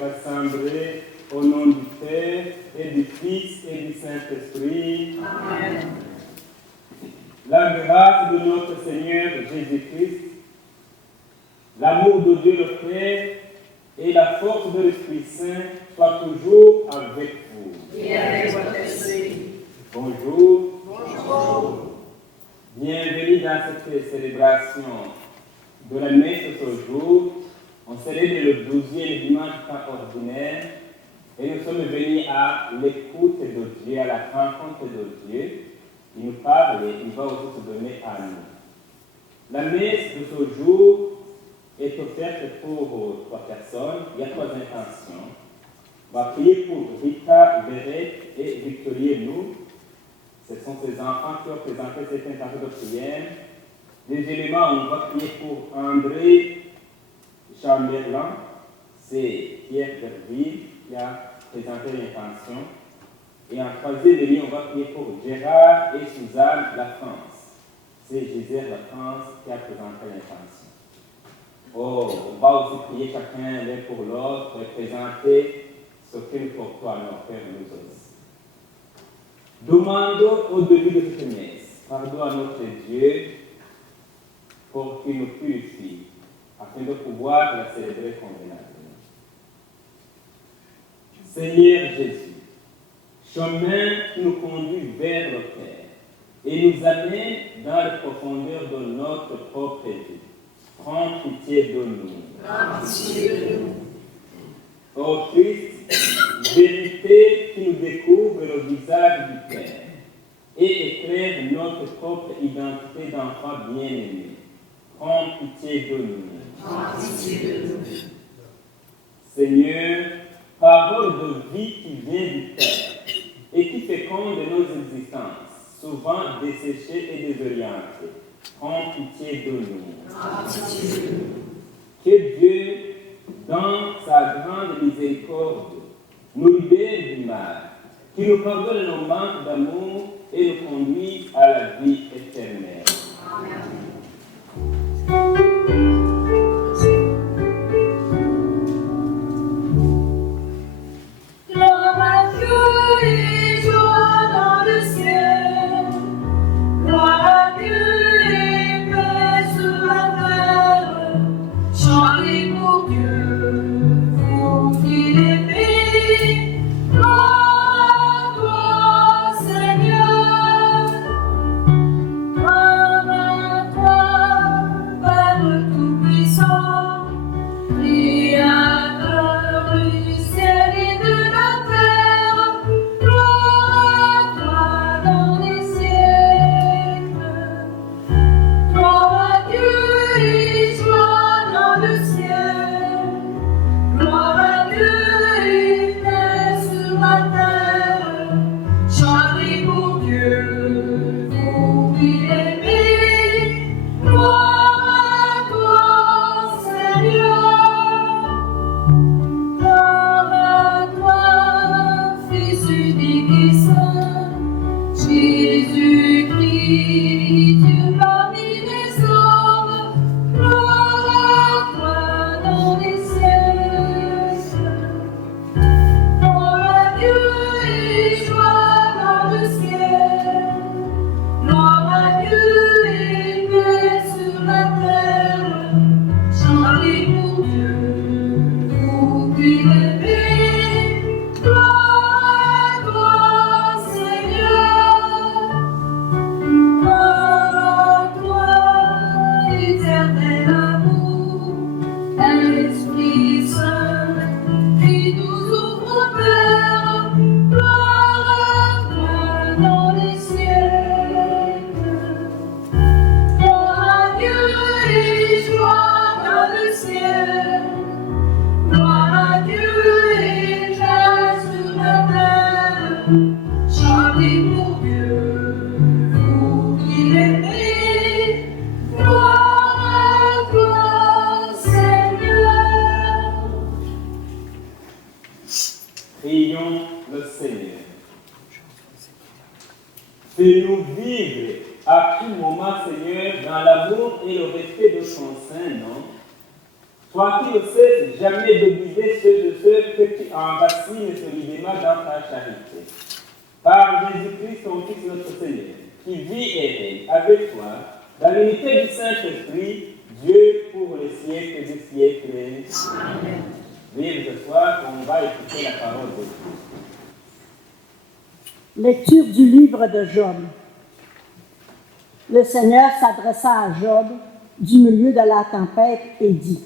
Rassemblés au nom du Père et du Fils et du Saint-Esprit. Amen. La grâce de notre Seigneur Jésus-Christ, l'amour de Dieu le Père et la force de l'Esprit Saint soient toujours avec vous. Et avec votre esprit. Bonjour. Bonjour. Bienvenue dans cette célébration de la messe de ce jour. On célèbre le 12e dimanche ordinaire et nous sommes venus à l'écoute de Dieu, à la rencontre de Dieu. Il nous parle et il va aussi se donner à nous. La messe de ce jour est offerte pour 3 personnes. Il y a 3 intentions. On va prier pour Rita, Verette et Victorie nous. Ce sont ces enfants qui ont présenté cette intention de prière. Deuxièmement, on va prier pour André Chamberlain, c'est Pierre Verville qui a présenté l'intention. Et en troisième lieu, on va prier pour Gérard et Suzanne La France. C'est Gisèle La France qui a présenté l'intention. On va aussi prier chacun l'un pour l'autre et présenter ce que nous portons à nos pères et nous aussi. Demandons au début de cette messe pardon à notre Dieu pour qu'il nous purifie, afin de pouvoir la célébrer convenablement. Seigneur Jésus, chemin qui nous conduit vers le Père et nous amène dans la profondeur de notre propre vie. Prends pitié de nous. Prends pitié de nous. Ô Christ, vérité qui nous découvre le visage du Père et éclaire notre propre identité d'enfant bien-aimé. Prends pitié de nous. Prends pitié de nous. Seigneur, parole de vie qui vient du Père et qui féconde nos existences, souvent desséchées et désorientées. Prends pitié de nous. Prends pitié de nous. Que Dieu, dans sa grande miséricorde, nous libère du mal, qui nous pardonne nos manques d'amour et nous conduise à la vie éternelle. Amen. Gloire à toi, Fais-nous vivre à tout moment, Seigneur, dans l'amour et le respect de ton Saint-Nom. Toi qui ne cesses jamais de guider ceux de ceux que tu enracines solidement dans ta charité. Par Jésus-Christ, ton Fils notre Seigneur, qui vit et règne avec toi, dans l'unité du Saint-Esprit, Dieu pour les siècles des siècles. Amen. Vive ce soir, on va écouter la parole de Dieu. Lecture du livre de Job. Le Seigneur s'adressa à Job du milieu de la tempête et dit: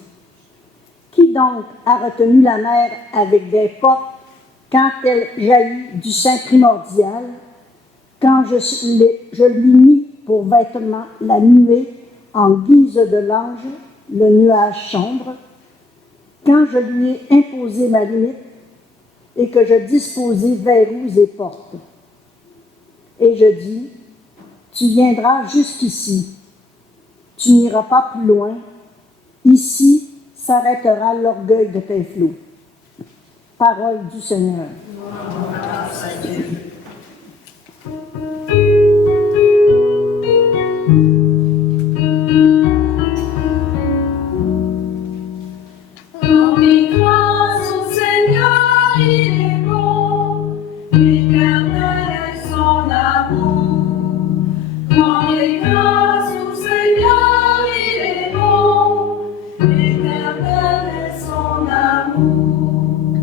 Qui donc a retenu la mer avec des portes quand elle jaillit du sein primordial, quand je lui mis pour vêtement la nuée en guise de l'ange, le nuage sombre, quand je lui ai imposé ma limite et que je disposai verrous et portes. Et je dis: Tu viendras jusqu'ici, tu n'iras pas plus loin, ici s'arrêtera l'orgueil de tes flots. Parole du Seigneur. Grâce à Dieu. Rendez grâce au Seigneur, il est bon, éternel est son amour. Rendez grâce au Seigneur, il est bon, éternel est son amour.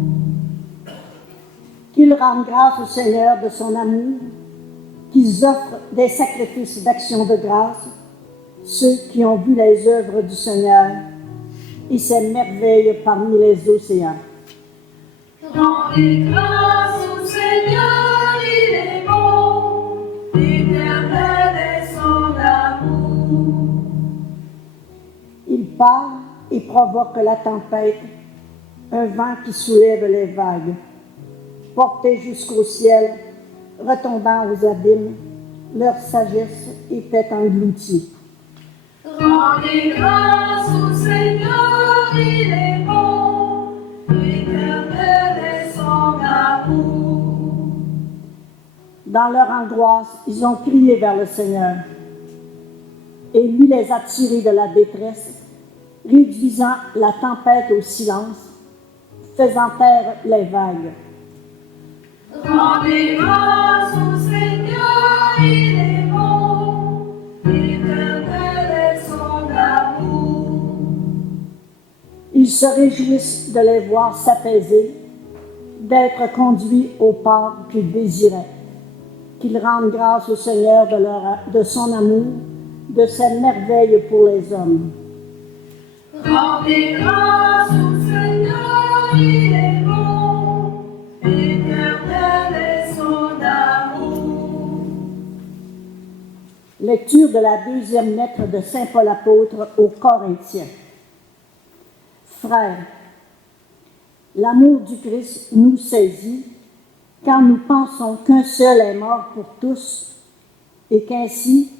Qu'ils rendent grâce au Seigneur de son amour, qu'ils offrent des sacrifices d'action de grâce, ceux qui ont vu les œuvres du Seigneur et ses merveilles parmi les océans. Rendez grâce au Seigneur, il est bon, éternel est son amour. Il parle et provoque la tempête, un vent qui soulève les vagues. Portés jusqu'au ciel, retombant aux abîmes, leur sagesse était engloutie. Rendez grâce au Seigneur, il est bon, éternel est son amour. Dans leur angoisse, ils ont crié vers le Seigneur, et lui les a tirés de la détresse, réduisant la tempête au silence, faisant taire les vagues. Rendez grâce au Seigneur, il est bon, éternel est son amour. Ils se réjouissent de les voir s'apaiser, d'être conduits au port qu'ils désiraient. Qu'ils rendent grâce au Seigneur de son amour, de ses merveilles pour les hommes. Rendez grâce au Seigneur, il est bon, éternel est son amour. Lecture de la deuxième lettre de saint Paul apôtre aux Corinthiens. Frères, l'amour du Christ nous saisit quand nous pensons qu'un seul est mort pour tous et qu'ainsi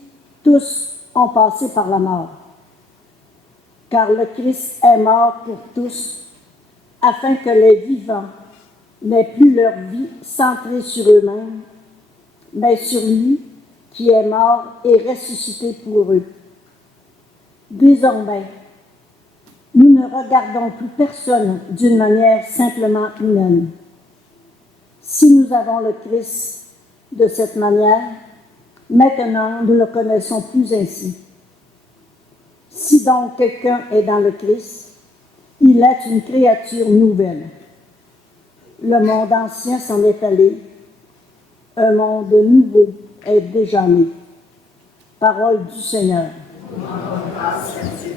tous ont passé par la mort. Car le Christ est mort pour tous, afin que les vivants n'aient plus leur vie centrée sur eux-mêmes, mais sur lui qui est mort et ressuscité pour eux. Désormais, nous ne regardons plus personne d'une manière simplement humaine. Si nous avons le Christ de cette manière, maintenant nous ne le connaissons plus ainsi. Si donc quelqu'un est dans le Christ, il est une créature nouvelle. Le monde ancien s'en est allé, un monde nouveau est déjà né. Parole du Seigneur. Grâce à Dieu.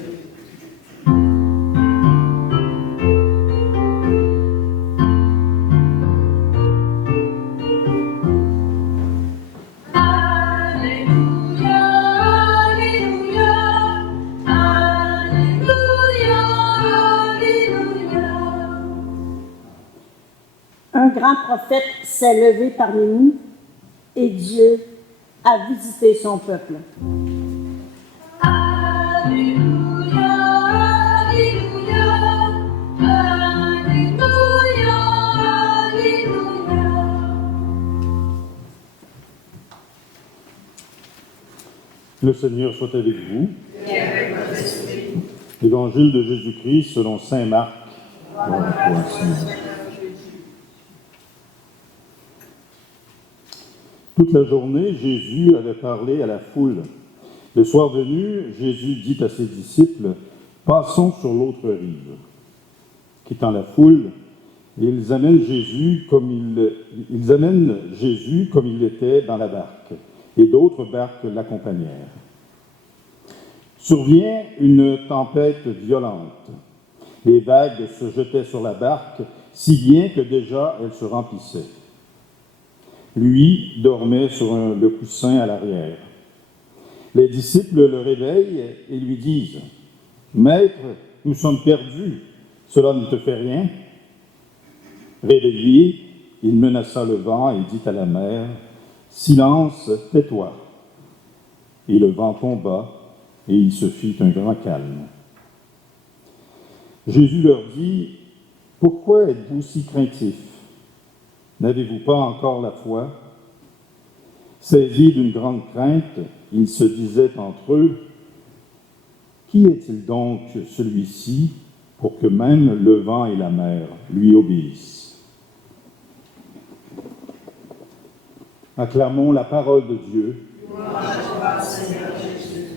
Un grand prophète s'est levé parmi nous et Dieu a visité son peuple. Alléluia, Alléluia, Alléluia, Alléluia. Le Seigneur soit avec vous. Et avec votre esprit. Évangile de Jésus-Christ selon saint Marc. Gloire à toi, Seigneur. Toute la journée, Jésus avait parlé à la foule. Le soir venu, Jésus dit à ses disciples, « Passons sur l'autre rive. » Quittant la foule, ils amènent Jésus comme il était dans la barque, et d'autres barques l'accompagnèrent. Survient une tempête violente. Les vagues se jetaient sur la barque, si bien que déjà elle se remplissait. Lui dormait sur le coussin à l'arrière. Les disciples le réveillent et lui disent, « Maître, nous sommes perdus, cela ne te fait rien ?» Réveillé, il menaça le vent et dit à la mer, « Silence, tais-toi !» Et le vent tomba, et il se fit un grand calme. Jésus leur dit, « Pourquoi êtes-vous si craintifs? N'avez-vous pas encore la foi? » Saisis d'une grande crainte, ils se disaient entre eux, « Qui est-il donc celui-ci pour que même le vent et la mer lui obéissent? » Acclamons la parole de Dieu. Gloire à toi, Seigneur Jésus.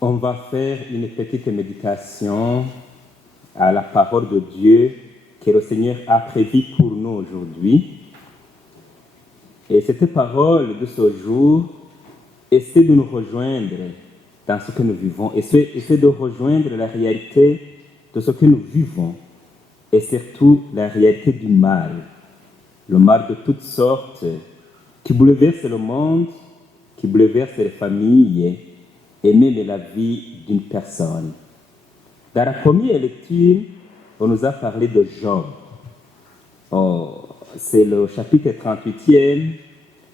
On va faire une petite méditation à la parole de Dieu que le Seigneur a prévue pour nous aujourd'hui. Et cette parole de ce jour essaie de nous rejoindre dans ce que nous vivons, essaie de rejoindre la réalité de ce que nous vivons, et surtout la réalité du mal, le mal de toutes sortes qui bouleverse le monde, qui bouleverse les familles, et même la vie d'une personne. Dans la première lecture, on nous a parlé de Job. C'est le chapitre 38e.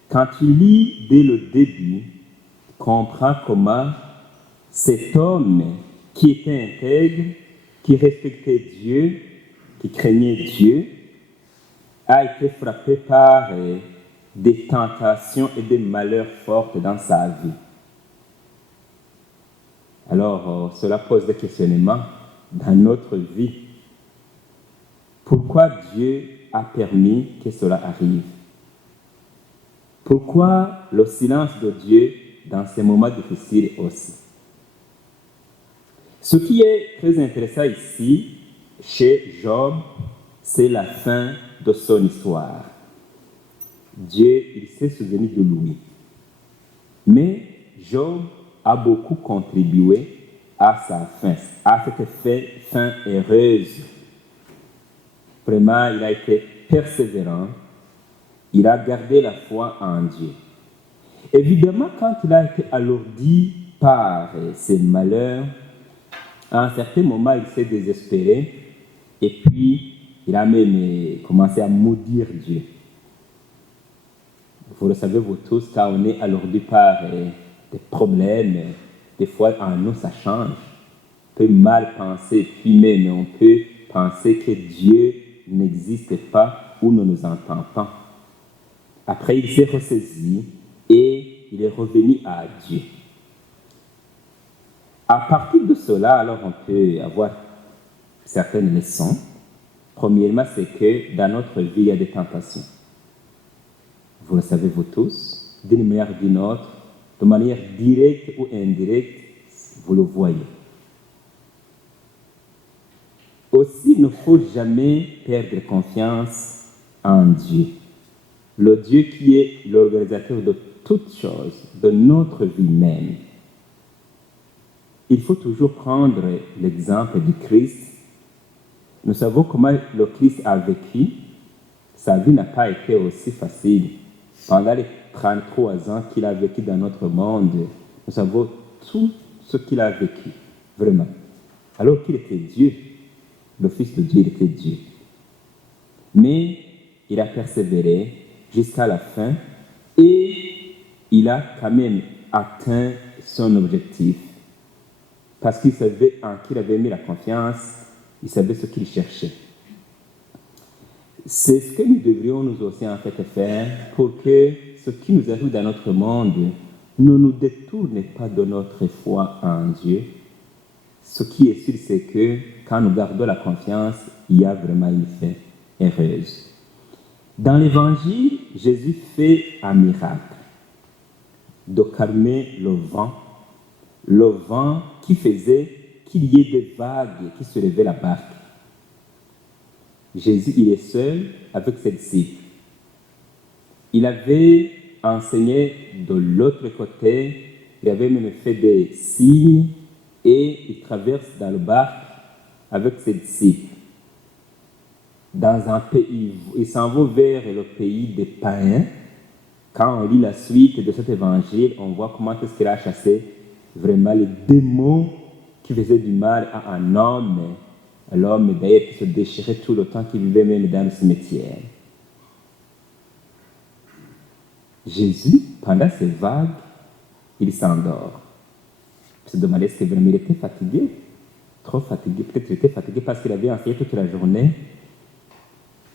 Quand tu lis dès le début, tu comprends comment cet homme qui était intègre, qui respectait Dieu, qui craignait Dieu, a été frappé par des tentations et des malheurs forts dans sa vie. Alors, cela pose des questionnements dans notre vie. Pourquoi Dieu a permis que cela arrive? Pourquoi le silence de Dieu dans ces moments difficiles aussi? Ce qui est très intéressant ici, chez Job, c'est la fin de son histoire. Dieu, il s'est souvenu de lui. Mais Job a beaucoup contribué à sa fin, à cette fin heureuse. Vraiment, il a été persévérant, il a gardé la foi en Dieu. Évidemment, quand il a été alourdi par ses malheurs, à un certain moment, il s'est désespéré et puis il a même commencé à maudire Dieu. Vous le savez, vous tous, quand on est alourdi par des problèmes, des fois en nous ça change. On peut mal penser, puis même on peut penser que Dieu n'existe pas ou ne nous entend pas. Après, il s'est ressaisi et il est revenu à Dieu. À partir de cela, alors on peut avoir certaines leçons. Premièrement, c'est que dans notre vie, il y a des tentations. Vous le savez, vous tous, d'une manière ou d'une autre, de manière directe ou indirecte, vous le voyez. Aussi, il ne faut jamais perdre confiance en Dieu. Le Dieu qui est l'organisateur de toutes choses, de notre vie même. Il faut toujours prendre l'exemple du Christ. Nous savons comment le Christ a vécu. Sa vie n'a pas été aussi facile. Pendant les 33 ans qu'il a vécu dans notre monde, nous savons tout ce qu'il a vécu, vraiment. Alors qu'il était Dieu, le Fils de Dieu, il était Dieu. Mais il a persévéré jusqu'à la fin Et il a quand même atteint son objectif. Parce qu'il savait en qui il avait mis la confiance, il savait ce qu'il cherchait. C'est ce que nous devrions nous aussi en fait faire pour que ce qui nous arrive dans notre monde ne nous détourne pas de notre foi en Dieu. Ce qui est sûr, c'est que quand nous gardons la confiance, il y a vraiment une fin heureuse. Dans l'Évangile, Jésus fait un miracle de calmer le vent qui faisait qu'il y ait des vagues qui soulèvent la barque. Jésus, il est seul avec ses disciples. Il avait enseigné de l'autre côté, il avait même fait des signes et il traverse dans le barque avec ses disciples. Dans un pays, il s'en va vers le pays des païens. Quand on lit la suite de cet évangile, on voit comment est-ce qu'il a chassé vraiment les démons qui faisaient du mal à un homme. L'homme d'ailleurs qui se déchirait tout le temps, qui vivait même dans le cimetière. Jésus, pendant ces vagues, il s'endort. On se demandait est-ce que vraiment il était fatigué, trop fatigué. Peut-être qu'il était fatigué parce qu'il avait enseigné toute la journée.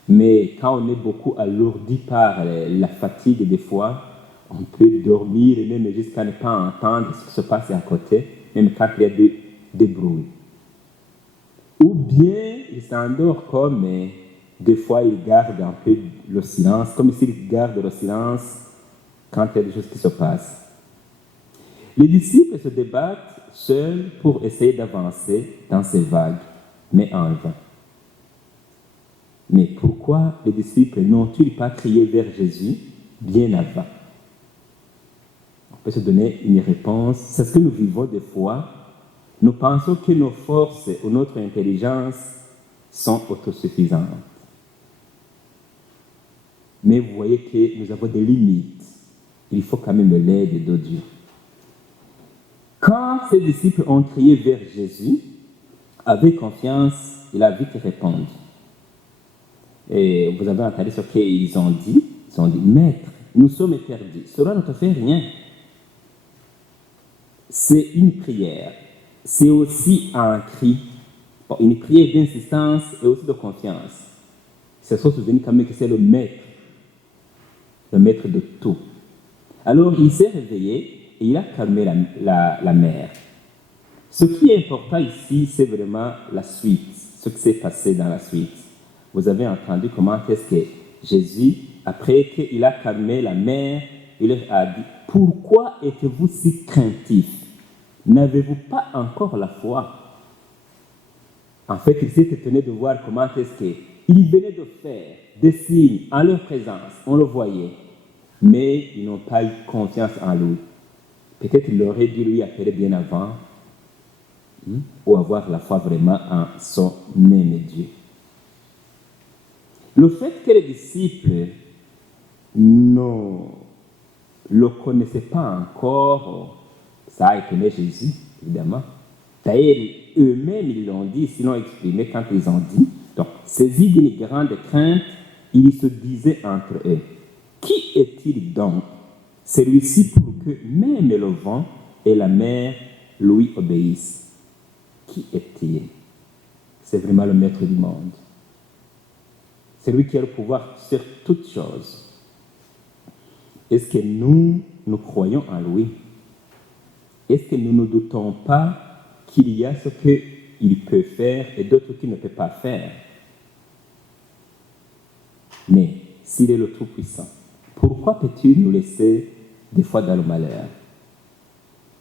Mais quand on est beaucoup alourdi par la fatigue, des fois, on peut dormir et même jusqu'à ne pas entendre ce qui se passe à côté, même quand il y a des bruits. Ou bien il s'endort comme des fois il garde un peu le silence, comme s'il garde le silence quand il y a des choses qui se passent. Les disciples se débattent seuls pour essayer d'avancer dans ces vagues, mais en vain. Mais pourquoi les disciples n'ont-ils pas crié vers Jésus bien avant? On peut se donner une réponse. C'est ce que nous vivons des fois. Nous pensons que nos forces ou notre intelligence sont autosuffisantes. Mais vous voyez que nous avons des limites. Il faut quand même l'aide de Dieu. Quand ces disciples ont crié vers Jésus, avec confiance, il a vite répondu. Et vous avez entendu ce qu'ils ont dit. Ils ont dit, Maître, nous sommes perdus. Cela ne te fait rien. C'est une prière. C'est aussi un cri. Bon, une prière d'insistance et aussi de confiance. C'est se souvenir quand même que c'est le maître de tout. Alors il s'est réveillé et il a calmé la mer. Ce qui est important ici, c'est vraiment la suite, ce qui s'est passé dans la suite. Vous avez entendu comment est-ce que Jésus, après qu'il a calmé la mer, il leur a dit, pourquoi êtes-vous si craintifs? N'avez-vous pas encore la foi? En fait, il s'est étonné de voir comment est-ce qu'il venait de faire des signes en leur présence, on le voyait, mais ils n'ont pas eu confiance en lui. Peut-être qu'il aurait dû lui appeler bien avant, ou avoir la foi vraiment en son même Dieu. Le fait que les disciples ne le connaissaient pas encore, ça a étonné Jésus, évidemment. D'ailleurs, eux-mêmes, ils l'ont dit, sinon exprimé quand ils ont dit. Donc, saisis d'une grande crainte, ils se disaient entre eux, qui est-il donc, celui-ci pour que même le vent et la mer lui obéissent? Qui est-il? C'est vraiment le maître du monde. C'est lui qui a le pouvoir sur toutes choses. Est-ce que nous croyons en lui? Est-ce que nous ne doutons pas qu'il y a ce qu'il peut faire et d'autres qu'il ne peut pas faire? Mais s'il est le Tout-Puissant, pourquoi peut-il nous laisser des fois dans le malheur?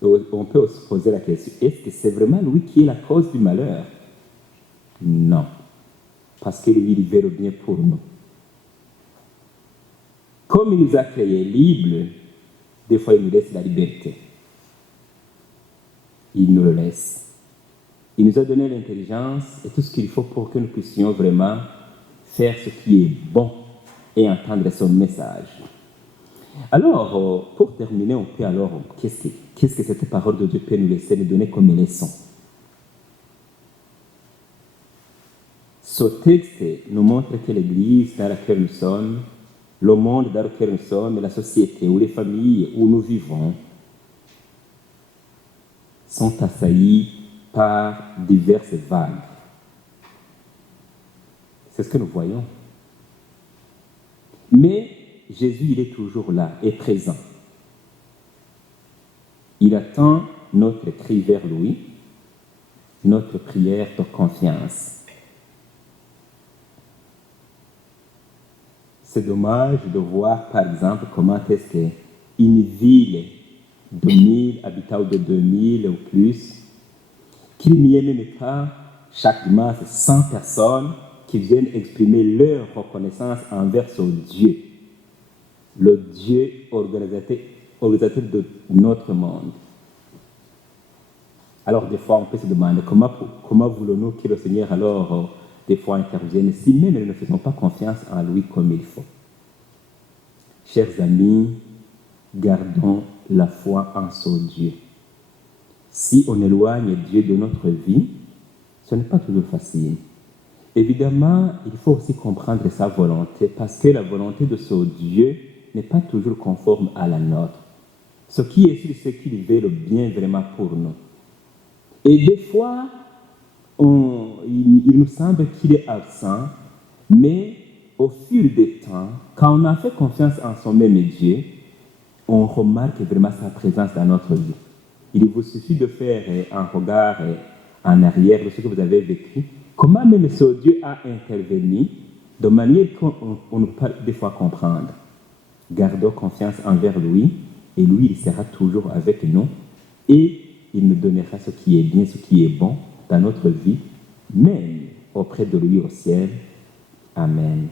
On peut se poser la question, est-ce que c'est vraiment lui qui est la cause du malheur? Non, parce que lui, il veut le bien pour nous. Comme il nous a créés libres, des fois il nous laisse la liberté. Il nous le laisse. Il nous a donné l'intelligence et tout ce qu'il faut pour que nous puissions vraiment faire ce qui est bon et entendre son message. Alors, pour terminer, on peut alors, qu'est-ce que cette parole de Dieu peut nous laisser, nous donner comme leçon? Ce texte nous montre que l'Église dans laquelle nous sommes le monde dans lequel nous sommes, la société ou les familles où nous vivons sont assaillis par diverses vagues. C'est ce que nous voyons. Mais Jésus, il est toujours là et présent. Il attend notre cri vers lui, notre prière de confiance. C'est dommage de voir, par exemple, comment est-ce qu'une ville de 1000 habitants ou de 2000 ou plus, qu'il n'y ait même pas chaque dimanche 100 personnes qui viennent exprimer leur reconnaissance envers son Dieu, le Dieu organisateur de notre monde. Alors des fois on peut se demander comment voulons-nous que le Seigneur alors des fois intervienne si même nous ne faisons pas confiance en lui comme il faut. Chers amis, gardons la foi en son Dieu. Si on éloigne Dieu de notre vie, ce n'est pas toujours facile. Évidemment, il faut aussi comprendre sa volonté, parce que la volonté de ce Dieu n'est pas toujours conforme à la nôtre. Ce qui est sûr, c'est qu'il veut le bien vraiment pour nous. Et des fois, il nous semble qu'il est absent, mais au fil des temps, quand on a fait confiance en son même Dieu, on remarque vraiment sa présence dans notre vie. Il vous suffit de faire un regard en arrière de ce que vous avez vécu. Comment même ce Dieu a intervenu de manière qu'on ne peut pas des fois comprendre. Gardons confiance envers lui et lui, il sera toujours avec nous et il nous donnera ce qui est bien, ce qui est bon dans notre vie, même auprès de lui au ciel. Amen.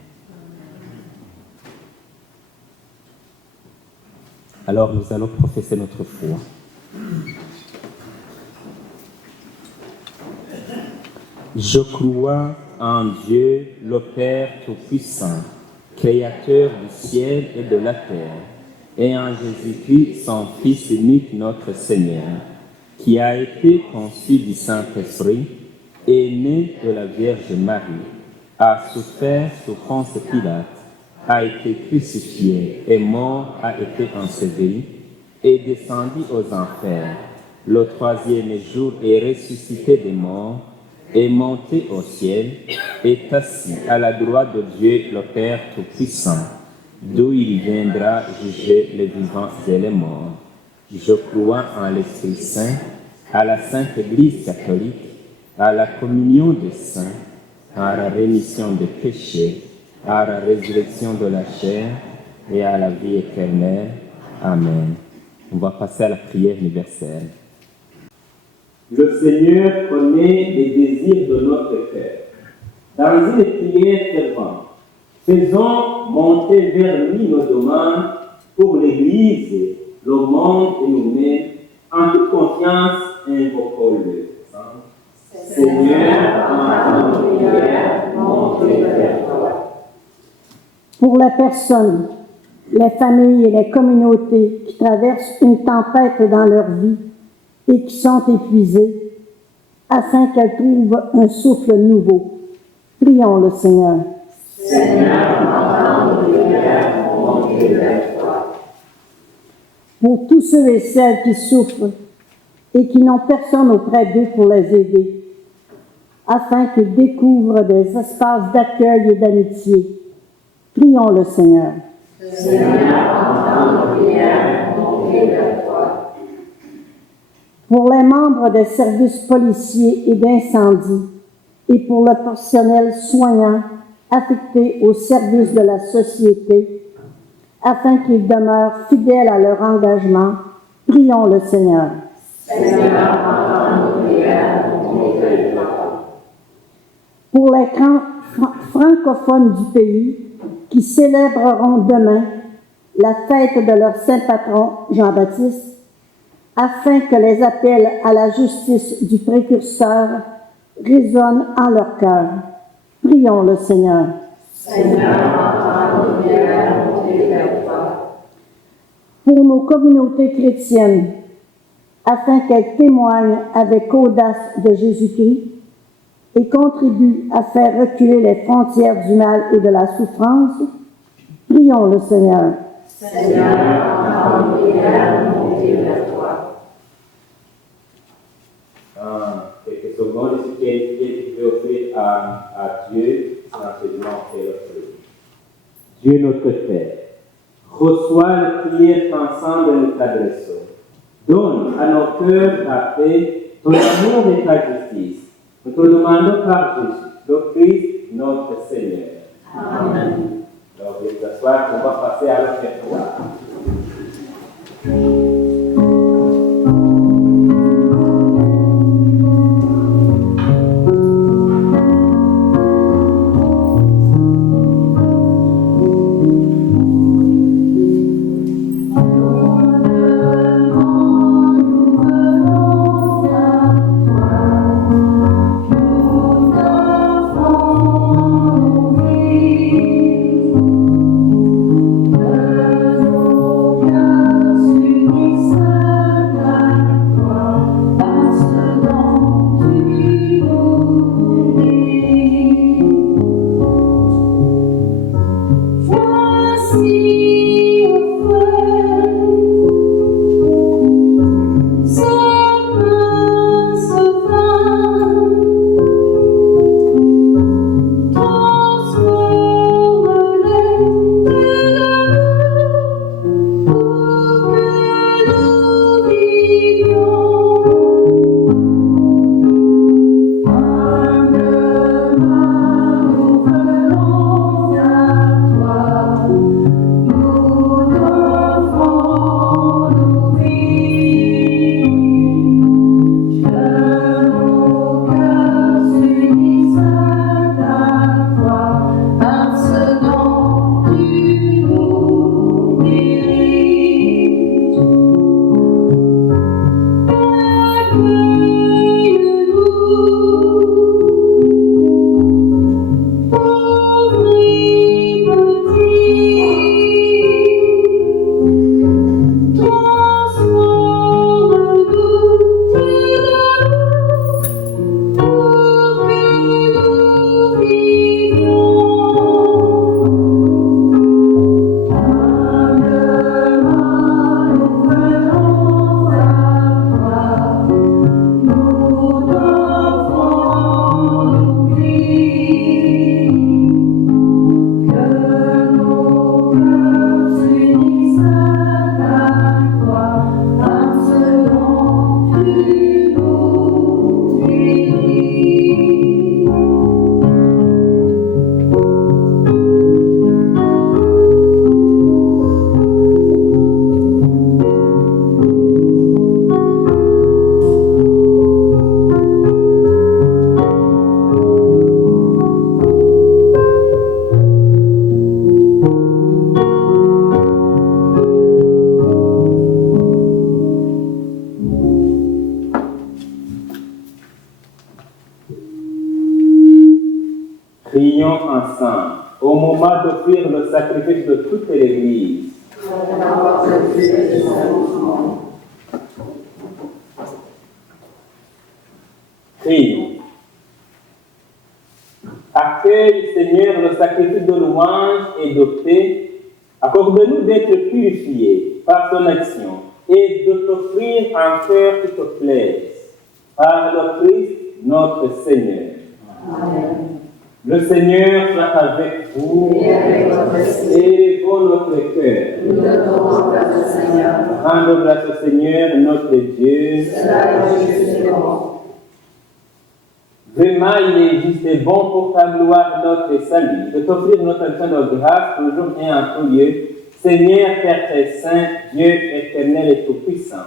Alors nous allons professer notre foi. Je crois en Dieu, le Père Tout-Puissant, Créateur du ciel et de la terre, et en Jésus-Christ, son Fils unique, notre Seigneur, qui a été conçu du Saint-Esprit, est né de la Vierge Marie, a souffert sous Ponce Pilate, a été crucifié, est mort, a été enseveli, est descendu aux enfers. Le troisième jour est ressuscité des morts, est monté au ciel, est assis à la droite de Dieu le Père Tout-Puissant, d'où il viendra juger les vivants et les morts. Je crois en l'Esprit Saint, à la Sainte Église catholique, à la communion des saints, à la rémission des péchés, à la résurrection de la chair et à la vie éternelle. Amen. On va passer à la prière universelle. Le Seigneur connaît les désirs de notre cœur. Dans une prière fervente, faisons monter vers lui nos demandes pour l'Église, le monde et nous-mêmes. En toute confiance, invoquons-le. Seigneur, entends nos prières, montez vers toi. Pour les personnes, les familles et les communautés qui traversent une tempête dans leur vie et qui sont épuisées, afin qu'elles trouvent un souffle nouveau, prions le Seigneur. Seigneur, entends nos prières, montez vers toi. Pour tous ceux et celles qui souffrent et qui n'ont personne auprès d'eux pour les aider, afin qu'ils découvrent des espaces d'accueil et d'amitié, prions le Seigneur. Seigneur, entends nos prières, montez vers toi. Pour les membres des services policiers et d'incendie, et pour le personnel soignant affecté au service de la société, afin qu'ils demeurent fidèles à leur engagement, prions le Seigneur. Seigneur, entends nos prières, montez vers toi. Pour les francophones du pays qui célébreront demain la fête de leur saint patron Jean-Baptiste, afin que les appels à la justice du précurseur résonnent en leur cœur. Prions le Seigneur. Seigneur, entends nos prières, montez vers toi. Pour nos communautés chrétiennes, afin qu'elles témoignent avec audace de Jésus-Christ et contribuent à faire reculer les frontières du mal et de la souffrance, Prions le Seigneur. Seigneur, entends nos prières montées vers toi. Quelques secondes, ce qui est offrir à Dieu, c'est l'enseignement et l'offrir. Dieu notre Père, reçois la prière qu'ensemble nous t'adressons. Donne à nos cœurs ta paix, ton amour et ta justice. Nous te le demandons par Jésus, le Christ, notre Seigneur. Amen. Alors, veuillez vous asseoir, on va passer à l'offertoire. Prions ensemble au moment d'offrir le sacrifice de toute l'Église. Prions. Accueille, Seigneur, le sacrifice de louange et de paix. Accorde-nous d'être purifiés par ton action et de t'offrir un cœur qui te plaise. Par le Christ, notre Seigneur. Amen. Le Seigneur soit avec vous Et avec votre esprit. Élevons notre cœur. Nous le demandons grâce au Seigneur. Rendons grâce au Seigneur, notre Dieu. Cela est juste et bon. Vraiment, il est juste et bon pour ta gloire, notre salut, de t'offrir notre action de grâce, toujours et en tout lieu. Seigneur, Père très saint, Dieu éternel et tout-puissant,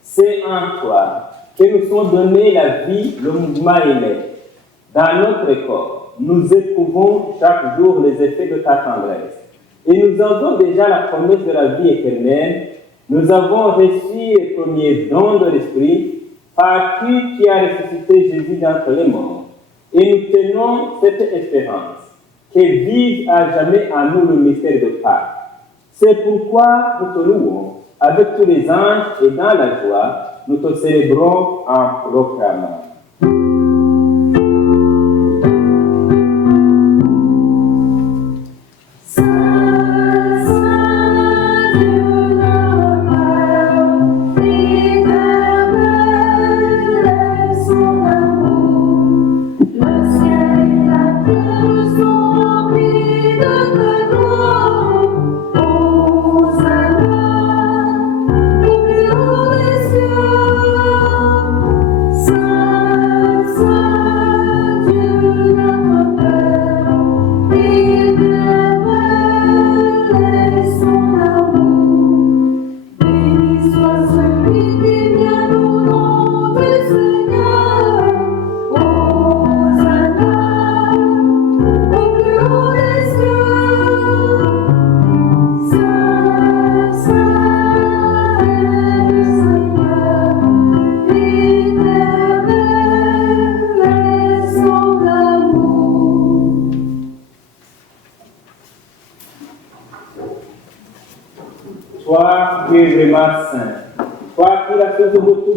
c'est en toi que nous sont donnés la vie, le mouvement et l'air. Dans notre corps, nous éprouvons chaque jour les effets de ta tendresse. Et nous avons déjà la promesse de la vie éternelle. Nous avons reçu les premiers dons de l'Esprit, par qui a ressuscité Jésus d'entre les morts. Et nous tenons cette espérance, que vive à jamais en nous le mystère de Pâques. C'est pourquoi nous te louons avec tous les anges et dans la joie, nous te célébrons en proclamant. Saint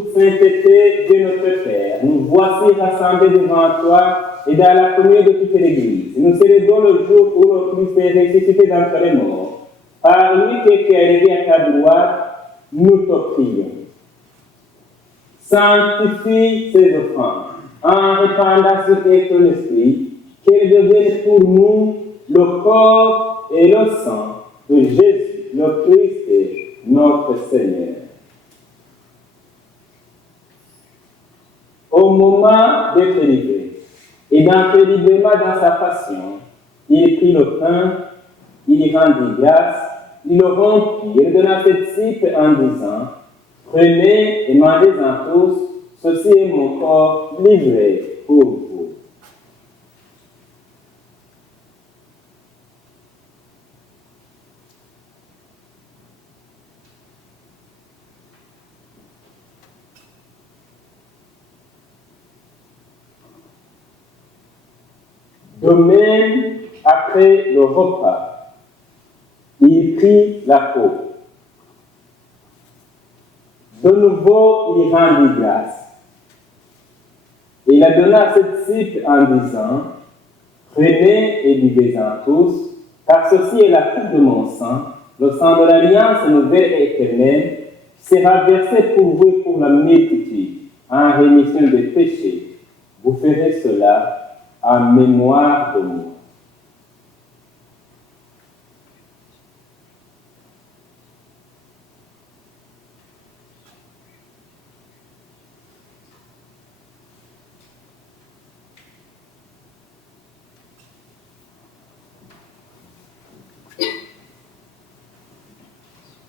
toute sainteté, Dieu notre Père, nous voici rassemblés devant toi et dans la communion de toute l'Église. Nous célébrons le jour où le Christ est ressuscité d'entre les morts. Par lui qui est élevé à ta gloire, nous te prions. Sanctifie ces offrandes en répandant sur eux ton esprit, qu'elles deviennent pour nous le corps et le sang de Jésus, le Christ, notre Seigneur. Au moment d'être livré et d'entrer librement dans sa passion, il prit le pain, il y rendit grâce, il le rompit et le donna à ses disciples en disant: Prenez et mangez-en tous, ceci est mon corps livré pour vous. De même, après le repas, il prit la coupe. De nouveau, il rendit grâce. Il la donna à ses disciples en disant: Prenez et buvez-en tous, car ceci est la coupe de mon sang, le sang de l'alliance nouvelle et éternelle, qui sera versé pour vous et pour la multitude, en rémission des péchés. Vous ferez cela en mémoire de moi.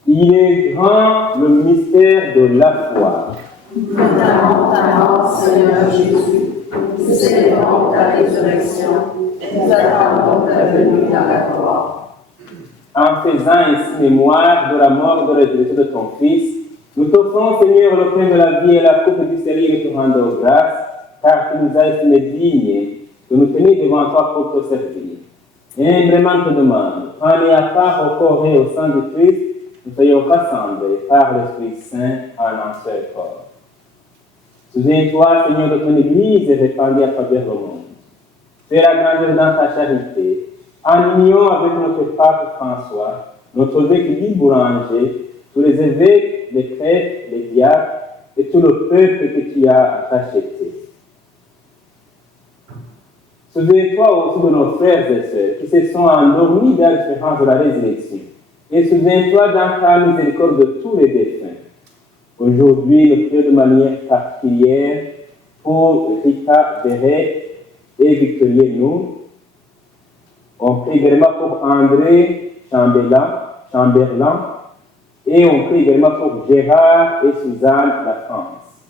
Il est grand le mystère de la foi. Nous acclamons ta mort, Seigneur Jésus. Nous célébrons ta résurrection et nous attendons ta venue dans la gloire. En faisant ainsi mémoire de la mort et de la résurrection de ton Fils, nous t'offrons, Seigneur, le pain de la vie et la coupe du salut et te rendons grâce, car tu nous as estimés dignes de nous tenir devant toi pour te servir. Et vraiment te demande, prenez à part au corps et au sang du Christ, nous soyons rassemblés par l'Esprit Saint en un seul corps. Souviens-toi, Seigneur, de ton Église répandue à travers le monde. Fais la grandeur dans ta charité, en union avec notre pape François, notre évêque Guy Boulanger, tous les évêques, les prêtres, les diacres et tout le peuple que tu as racheté. Souviens-toi aussi de nos frères et sœurs qui se sont endormis dans l'espérance de la résurrection. Et souviens-toi dans ta miséricorde de tous les défunts. Aujourd'hui, nous prions de manière particulière pour Rita Beret et Victorien Nou. On prie également pour André Chamberlain et on prie également pour Gérard et Suzanne La France.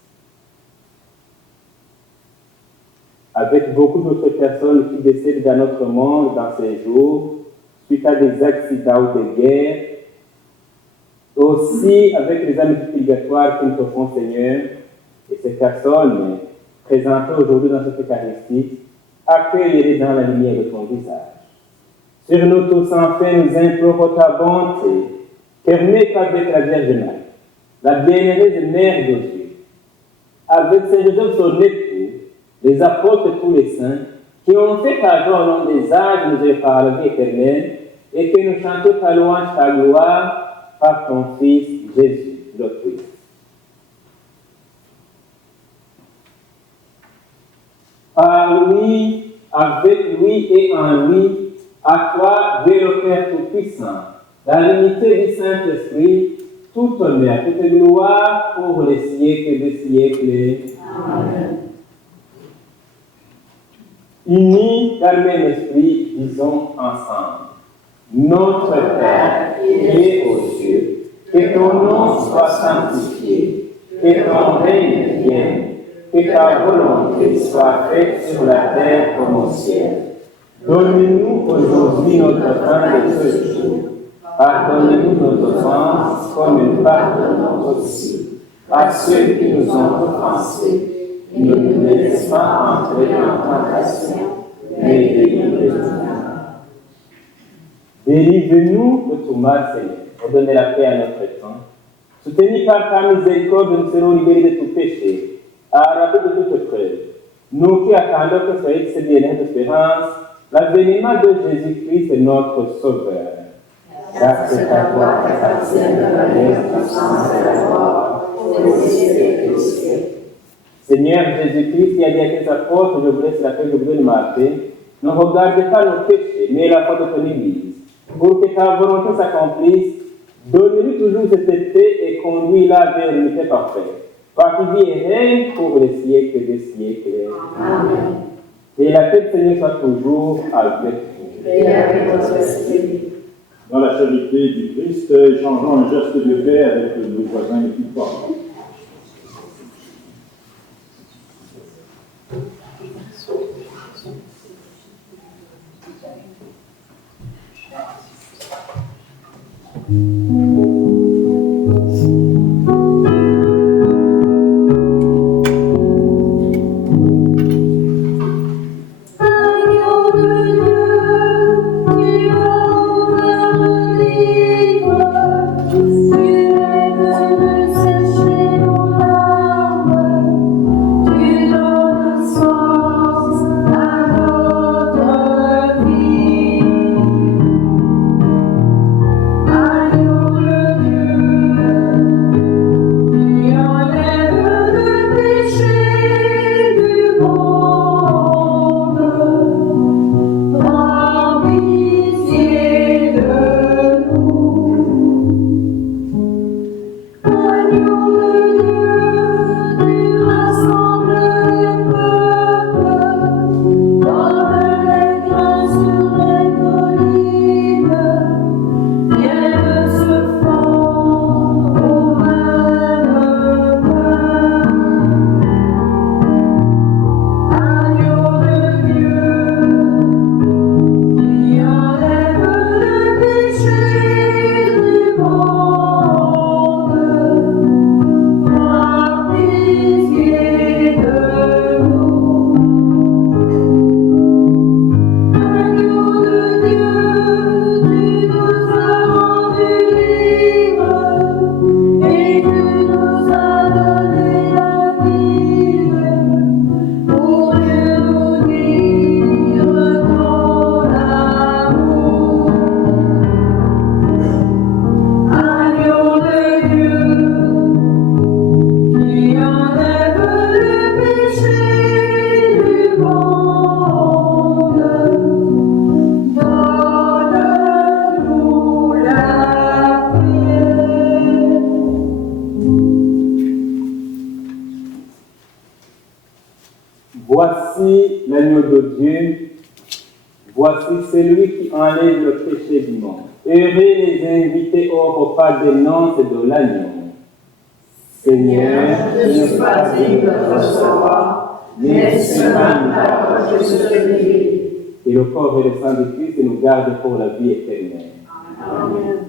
Avec beaucoup d'autres personnes qui décèdent dans notre monde dans ces jours, suite à des accidents ou des guerres, aussi avec les âmes purgatoires que nous offrons, Seigneur, et ces personnes présentées aujourd'hui dans cette Eucharistie, accueille-les dans la lumière de ton visage. Sur nous tous, enfin, nous implorons ta bonté. Permets qu'avec la Vierge Marie, la bienheureuse Mère de Dieu, avec Saint Joseph son époux, les apôtres et tous les saints, qui ont fait ta joie au long des âges, nous ayons par la vie éternelle, et que nous chantons ta louange, ta gloire, par ton Fils Jésus, le Christ. Par lui, avec lui et en lui, à toi, Dieu le Père Tout-Puissant, dans l'unité du Saint-Esprit, toute honneur, toute gloire pour les siècles des siècles. Amen. Unis dans le même esprit, disons ensemble: Notre Père, qui es aux cieux, que ton nom soit sanctifié, que ton règne vienne, que ta volonté soit faite sur la terre comme au ciel. Donne-nous aujourd'hui notre pain de ce jour. Pardonne-nous nos offenses comme nous pardonnons aussi à ceux qui nous ont offensés. Et ne nous laisse pas entrer en tentation, mais délivre-nous du mal. Délivre-nous de tout mal, Seigneur, et donne la paix à notre temps. Soutenus par ta miséricorde, nous serons libérés de tout péché, arrabés de toute preuve. Nous qui attendons que soyez cette dernière espérance, l'avènement de Jésus-Christ est notre Sauveur. Car c'est à toi qu'appartiennent la puissance et la gloire, pour les siècles des siècles. Seigneur Jésus-Christ, qui a dit à tes apôtres, je vous laisse la paix, je vous donne ma paix, ne regarde pas nos péchés, mais la foi de ton Église. Pour que ta volonté s'accomplisse, donne-lui toujours cette paix et conduis-la vers l'unité parfaite. Par qui vit et règne pour les siècles des siècles. Amen. Et la paix du Seigneur soit toujours avec vous. Et avec votre esprit. Dans la charité du Christ, échangeons un geste de paix avec nos voisins les plus forts. Voici l'agneau de Dieu, voici celui qui enlève le péché du monde. Heureux les invités au repas des noces de l'agneau. Seigneur, Je ne suis pas digne de te recevoir, mais seulement une parole que je te dis. et le corps et le sang de Christ nous gardent pour la vie éternelle. Amen.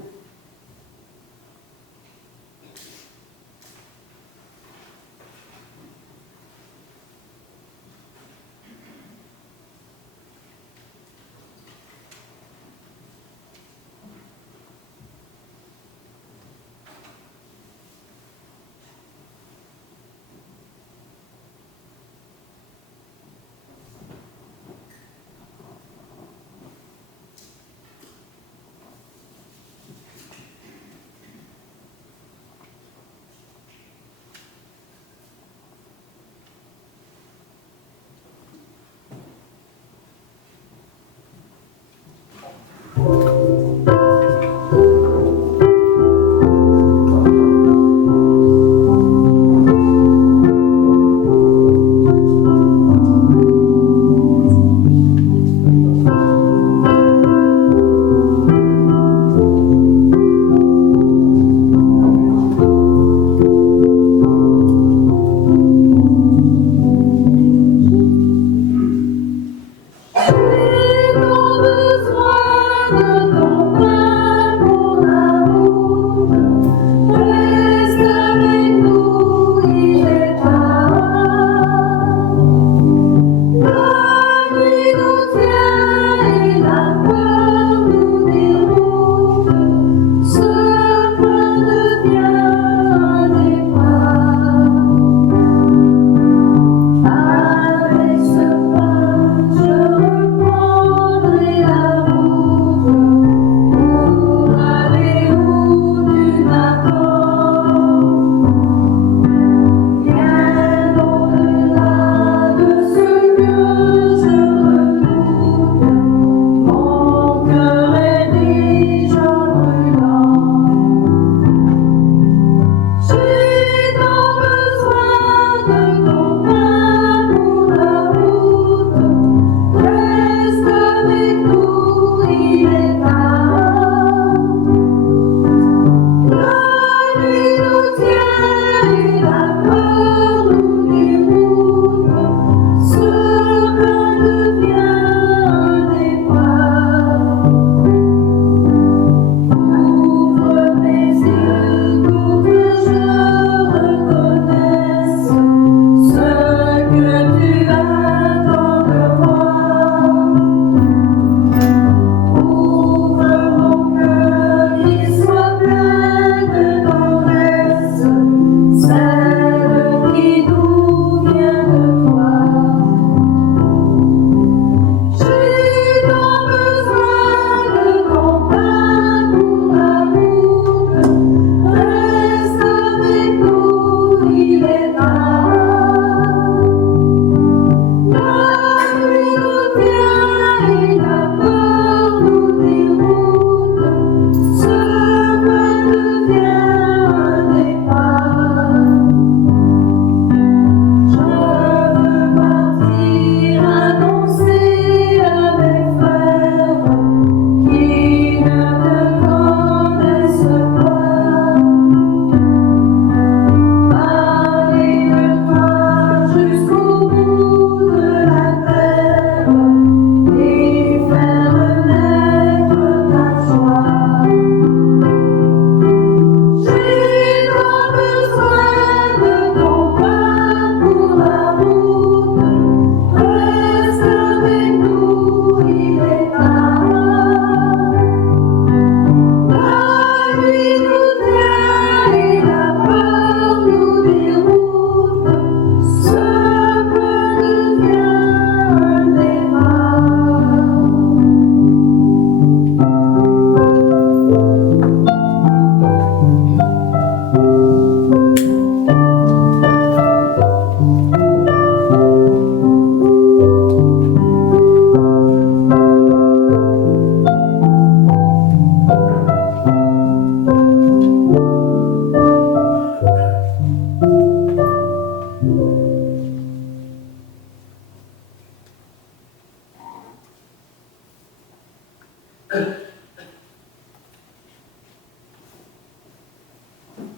Besoin de ton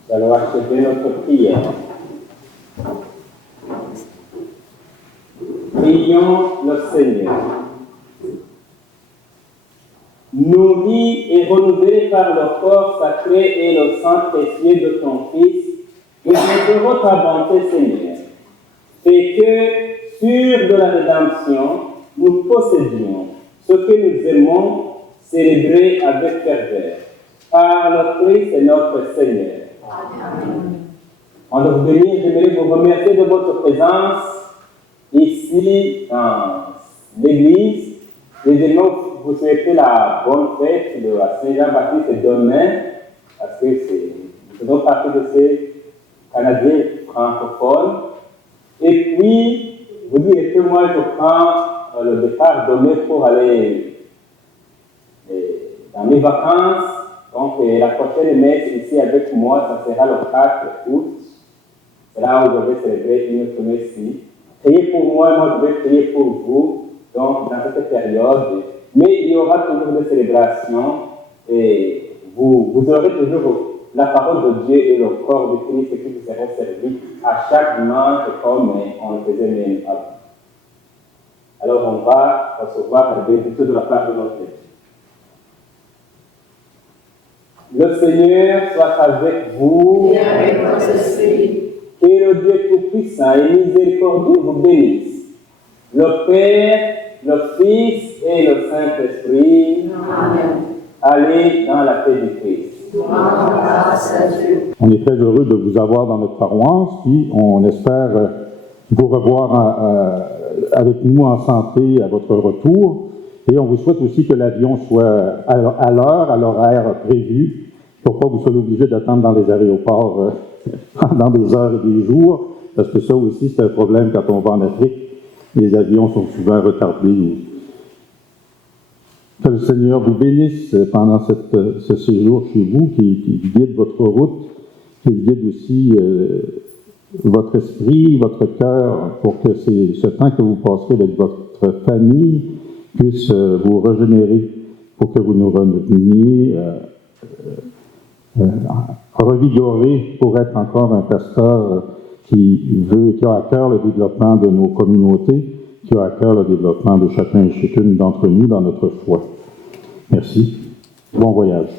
Nous allons achever notre prière. Prions le Seigneur. Nourris et renouvelés par le corps sacré et le sang précieux de ton Fils, nous adorons ta bonté, Seigneur, et que, sûr de la rédemption, nous possédions ce que nous aimons célébrer avec ferveur. Par le Christ et notre Seigneur. Amen. En le bénir, j'aimerais vous remercier de votre présence ici dans l'église. Deuxièmement, vous souhaitez la bonne fête de la Saint-Jean-Baptiste demain, parce que nous faisons partie de ces Canadiens francophones. Et puis, vous direz que moi, je prends le départ demain pour aller dans mes vacances. Donc, la prochaine messe ici avec moi, ça sera le 4 août. C'est là où je vais célébrer une autre messe ici. Priez pour moi, je vais prier pour vous, donc dans cette période. Mais il y aura toujours des célébrations et vous aurez toujours la parole de Dieu et le corps de Christ qui vous sera servi à chaque dimanche comme on le faisait même avant. Alors, on va recevoir la bénédiction de la part de notre Dieu. Le Seigneur soit avec vous. Et avec votre esprit. Que le Dieu Tout-Puissant et miséricordieux vous bénisse. Le Père, le Fils et le Saint-Esprit. Amen. Allez dans la paix du Christ. Grâce à Dieu. On est très heureux de vous avoir dans notre paroisse, puis on espère vous revoir avec nous en santé à votre retour. Et on vous souhaite aussi que l'avion soit à l'heure, à l'horaire prévu, pour pas que vous soyez obligés d'attendre dans les aéroports pendant des heures et des jours, parce que ça aussi, c'est un problème quand on va en Afrique. Les avions sont souvent retardés. Que le Seigneur vous bénisse pendant ce séjour chez vous, qui guide votre route, qui guide aussi votre esprit, votre cœur, pour que ce temps que vous passerez avec votre famille puisse vous régénérer, pour que vous nous reveniez revigorés pour être encore un pasteur qui a à cœur le développement de nos communautés, qui a à cœur le développement de chacun et chacune d'entre nous dans notre foi. Merci. Bon voyage.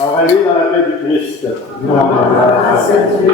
Alors, allez dans la paix du Christ. Grâce à Dieu.